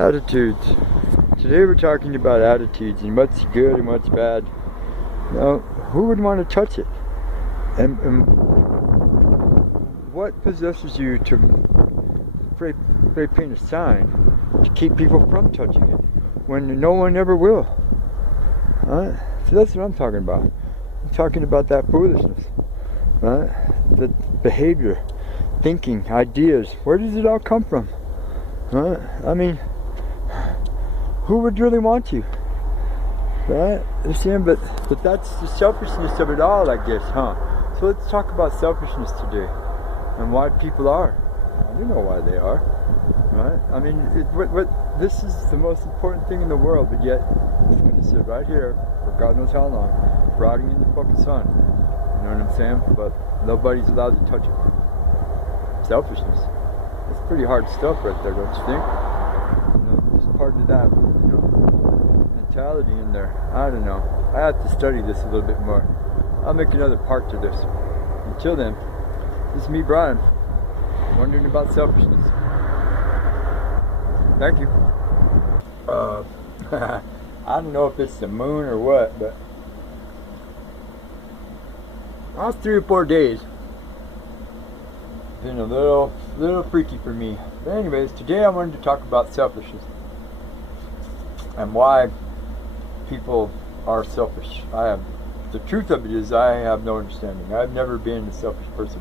Attitudes. Today we're talking about attitudes and what's good and what's bad. Now, who would want to touch it? And what possesses you to paint a sign to keep people from touching it when no one ever will? Right? So that's what I'm talking about. I'm talking about that foolishness. Right? The behavior, thinking, ideas. Where does it all come from? Right? I mean, who would really want you? Right? You see, but that's the selfishness of it all, I guess, huh? So let's talk about selfishness today and why people are. We know why they are, right? I mean, this is the most important thing in the world, but yet it's going to sit right here for God knows how long, rotting in the fucking sun. You know what I'm saying? But nobody's allowed to touch it. Selfishness. That's pretty hard stuff right there, don't you think? There's part of that, mentality in there. I don't know. I have to study this a little bit more. I'll make another part to this. Until then, this is me, Brian, wondering about selfishness. Thank you. I don't know if it's the moon or what, but last 3 or 4 days been a little freaky for me. But anyways, today I wanted to talk about selfishness and why people are selfish. The truth of it is I have no understanding. I've never been a selfish person.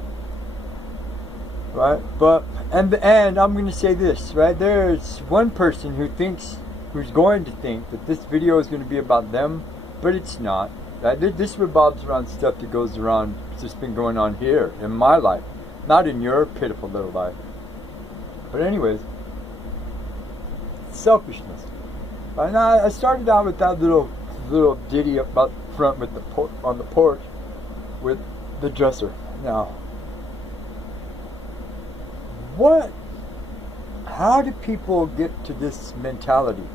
Right? But and I'm going to say this, right? There's one person who's going to think that this video is going to be about them, but it's not. Right? This revolves around stuff that goes around, that's been going on here in my life, not in your pitiful little life. But anyways, selfishness. And I started out with that little ditty up front with on the porch with the dresser. Now, how do people get to this mentality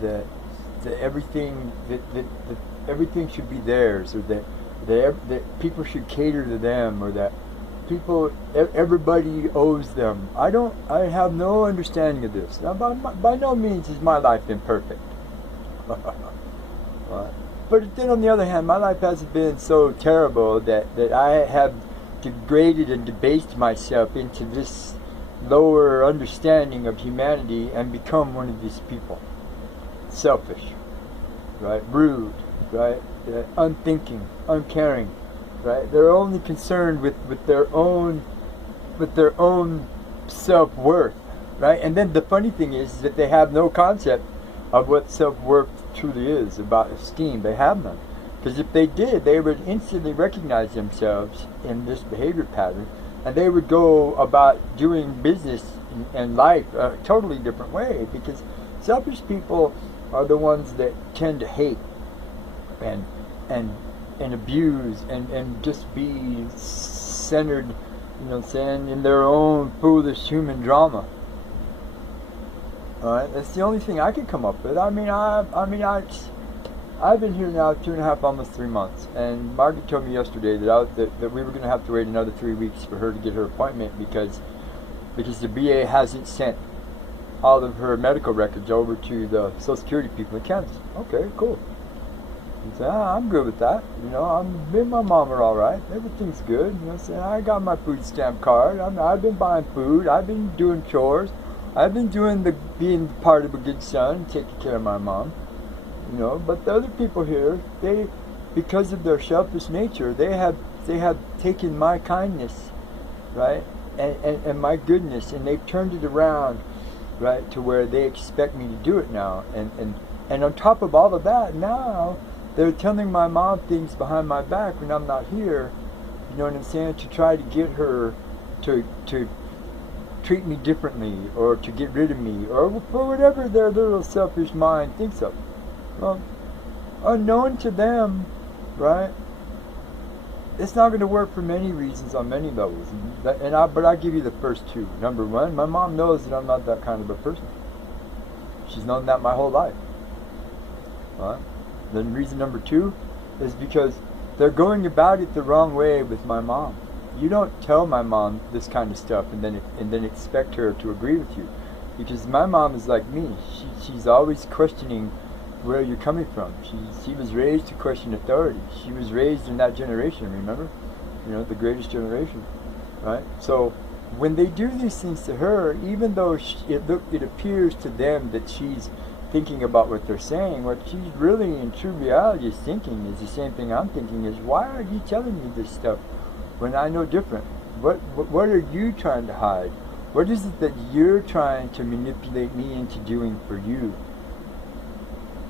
that everything everything should be theirs, or that people should cater to them, or that everybody owes them? I have no understanding of this. Now, by no means is my life imperfect. But then on the other hand, my life hasn't been so terrible that I have degraded and debased myself into this lower understanding of humanity and become one of these people. Selfish, right? Rude, right? Unthinking, uncaring, right? They're only concerned with their own self-worth, right? And then the funny thing is that they have no concept of what self-worth truly is, about esteem. They have none. Because if they did, they would instantly recognize themselves in this behavior pattern, and they would go about doing business and life a totally different way. Because selfish people are the ones that tend to hate and abuse and just be centered, in their own foolish human drama. Alright, that's the only thing I can come up with. I've been here now 2.5, almost 3 months, and Margaret told me yesterday that we were going to have to wait another 3 weeks for her to get her appointment because the VA hasn't sent all of her medical records over to the Social Security people in Kansas. Okay, cool. I said, I'm good with that. Me and my mom are all right. Everything's good. I got my food stamp card. I've been buying food. I've been doing chores. I've been being part of a good son, taking care of my mom. But the other people here, because of their selfish nature, they have taken my kindness, right, and my goodness, and they've turned it around, right, to where they expect me to do it now. And on top of all of that, now they're telling my mom things behind my back when I'm not here. You know what I'm saying? To try to get her to treat me differently, or to get rid of me, or for whatever their little selfish mind thinks of. Well, unknown to them, right? It's not going to work for many reasons on many levels. But I give you the first two. Number one, my mom knows that I'm not that kind of a person. She's known that my whole life. Right? Then reason number two is because they're going about it the wrong way with my mom. You don't tell my mom this kind of stuff and then expect her to agree with you. Because my mom is like me. She's always questioning where you're coming from. She was raised to question authority. She was raised in that generation, remember? You know, the greatest generation, right? So when they do these things to her, even though it appears to them that she's thinking about what they're saying, what she's really in true reality is thinking is the same thing I'm thinking, is why are you telling me this stuff when I know different? What are you trying to hide? What is it that you're trying to manipulate me into doing for you?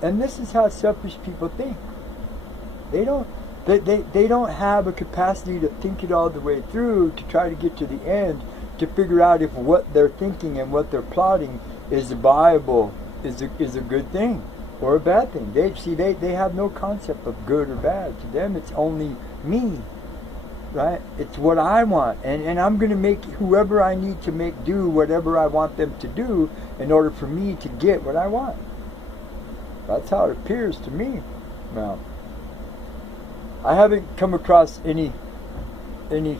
And this is how selfish people think. They don't have a capacity to think it all the way through, to try to get to the end, to figure out if what they're thinking and what they're plotting is viable, is a good thing or a bad thing. They have no concept of good or bad. To them it's only me. Right? It's what I want, and I'm going to make whoever I need to make do whatever I want them to do in order for me to get what I want. That's how it appears to me. Now, I haven't come across any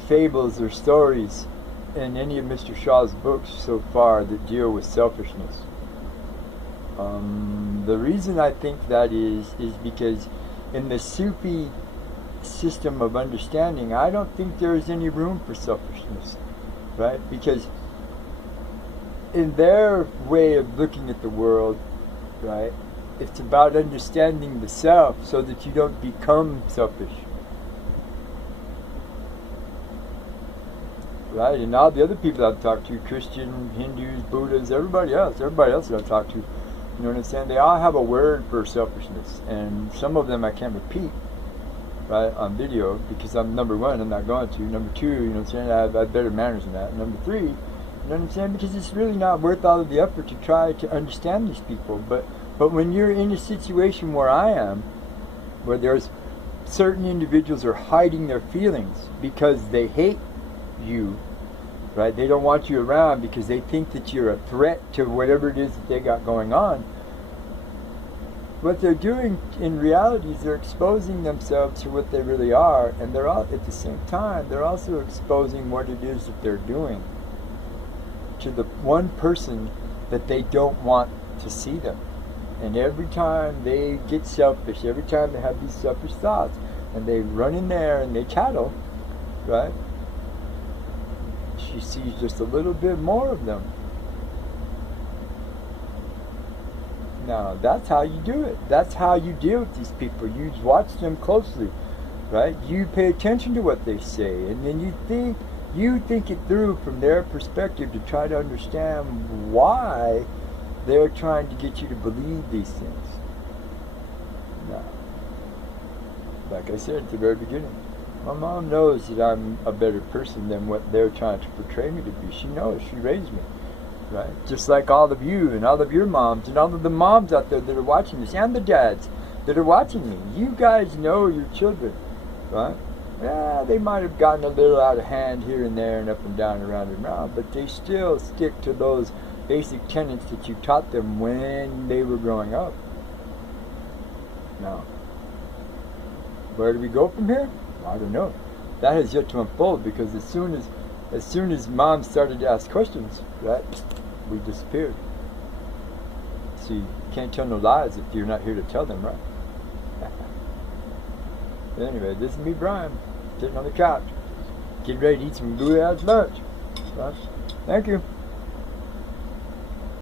fables or stories in any of Mr. Shaw's books so far that deal with selfishness. The reason I think that is because in the Sufi system of understanding, I don't think there is any room for selfishness, right? Because in their way of looking at the world, right, it's about understanding the self so that you don't become selfish, right? And all the other people I've talked to, Christian, Hindus, Buddhas, everybody else that I've talked to, you know what I'm saying, they all have a word for selfishness, and some of them I can't repeat, right, on video, because number one, I'm not going to. Number two, you know what I'm saying, I have better manners than that. Number three, you know what I'm saying, because it's really not worth all of the effort to try to understand these people. But when you're in a situation where I am, where there's certain individuals are hiding their feelings because they hate you, right, they don't want you around because they think that you're a threat to whatever it is that they got going on. What they're doing in reality is they're exposing themselves to what they really are, and they're all, at the same time, they're also exposing what it is that they're doing to the one person that they don't want to see them. And every time they get selfish, every time they have these selfish thoughts, and they run in there and they tattle, right, she sees just a little bit more of them. Now, that's how you do it. That's how you deal with these people. You watch them closely, right? You pay attention to what they say, and then you think it through from their perspective to try to understand why they're trying to get you to believe these things. Now, like I said at the very beginning, my mom knows that I'm a better person than what they're trying to portray me to be. She knows. She raised me. Right? Just like all of you and all of your moms and all of the moms out there that are watching this, and the dads that are watching me. You guys know your children, right? Yeah, they might have gotten a little out of hand here and there and up and down, around and around, but they still stick to those basic tenets that you taught them when they were growing up. Now, where do we go from here? I don't know. That has yet to unfold, because as soon as mom started to ask questions, right, we disappeared. See, you can't tell no lies if you're not here to tell them, right? Anyway, this is me, Brian, sitting on the couch, getting ready to eat some good ass lunch. Right? Thank you.